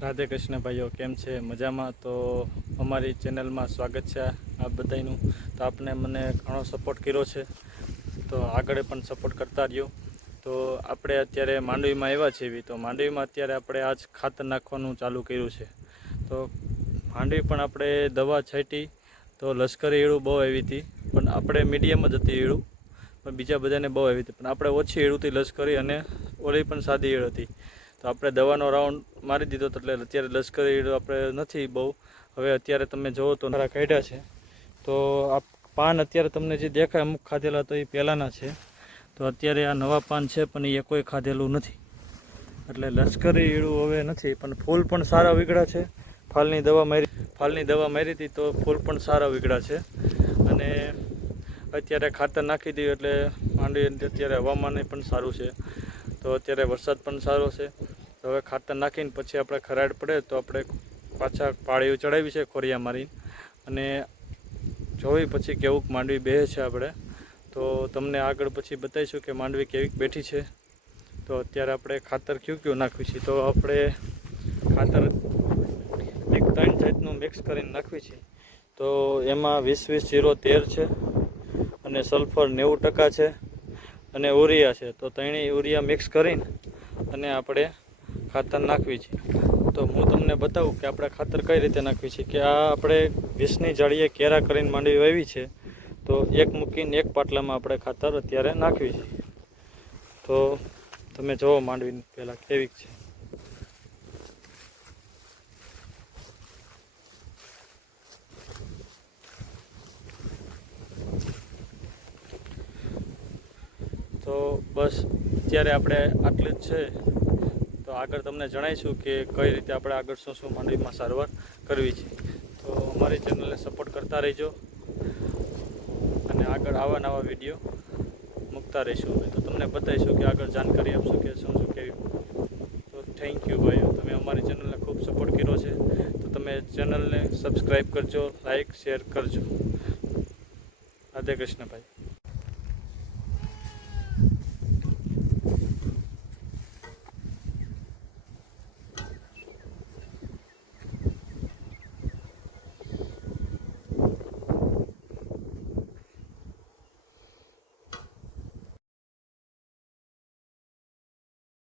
રાધે કૃષ્ણ ભાઈઓ, કેમ છે? મજામાં? તો અમારી ચેનલમાં સ્વાગત છે આપ બધાનું. તો આપને મને ઘણો સપોર્ટ કર્યો છે, તો આગળ પણ સપોર્ટ કરતા રહ્યો. તો આપણે અત્યારે માંડવીમાં આવ્યા છીએ, તો માંડવીમાં અત્યારે આપણે આજ ખાતર નાખવાનું ચાલુ કર્યું છે. તો માંડવી પણ આપણે દવા છાંટી તો લશ્કરી ઈળું બહુ આવી હતી, પણ આપણે મીડિયમ જ હતી ઈળું, પણ બીજા બધાને બહુ આવી હતી. પણ આપણે ઓછી ઈળુંથી લશ્કરી અને ઓલી પણ સાદી ઈળ હતી. તો આપણે દવાનો રાઉન્ડ મારી દીધો, એટલે અત્યારે લશ્કરી ઈળ આપણે નથી બહુ. હવે અત્યારે તમે જુઓ તો મારા કાઢ્યા છે. તો આ પાન અત્યારે તમને જે દેખાય અમુક ખાધેલા તો એ પહેલાંના છે. તો અત્યારે આ નવા પાન છે, પણ એ કોઈ ખાધેલું નથી. એટલે લશ્કરી ઈળું હવે નથી, પણ ફૂલ પણ સારા વીગળા છે. ફાલની દવા મારી હતી તો ફૂલ પણ સારા વીગળા છે. અને અત્યારે ખાતર નાખી દીધું એટલે માંડવી અત્યારે હવામાન પણ સારું છે. તો અત્યારે વરસાદ પણ સારો છે. તો હવે ખાતર નાખીને પછી આપણે ખરાડ પડે તો આપણે પાછા પાળીઓ ચડાવી છે ખોરિયા મારી, અને જોઈ પછી કેવુંક માંડવી બેસે છે આપણે. તો તમને આગળ પછી બતાવીશું કે માંડવી કેવીક બેઠી છે. તો અત્યારે આપણે ખાતર કયું નાખવી છે, તો આપણે ખાતર 3 જાતનું મિક્સ કરીને નાખવી છે. તો એમાં 20-20-0-13 છે, અને સલ્ફર 90% છે, અને યુરિયા છે. તો ત્રણેય યુરિયા મિક્સ કરીને અને આપણે ખાતર નાખવી છે. તો હું તમને બતાવું કે આપણે ખાતર કઈ રીતે નાખવી છે. કે આ આપણે 20ની જાળીએ કેરા કરીને માંડવી વાવી છે. તો એક મૂકીને એક પાટલામાં આપણે ખાતર અત્યારે નાખવી છે. તો તમે જુઓ માંડવી પહેલાં કેવીક છે. તો બસ અત્યારે આપણે આટલું જ છે. તો આગળ તમને જણાવીશું કે કઈ રીતે આપણે આગળ શું માંડવીમાં સારવાર કરવી છે. તો અમારી ચેનલને સપોર્ટ કરતા રહેજો, અને આગળ આવા નવા વિડીયો મૂકતા રહીશું. તો તમને બતાવીશું કે આગળ જાણકારી આપશું કે શું કેવી. તો થેન્ક યુ ભાઈઓ, તમે અમારી ચેનલને ખૂબ સપોર્ટ કર્યો છે. તો તમે ચેનલને સબસ્ક્રાઈબ કરજો, લાઈક શેર કરજો. રાધે કૃષ્ણ ભાઈ.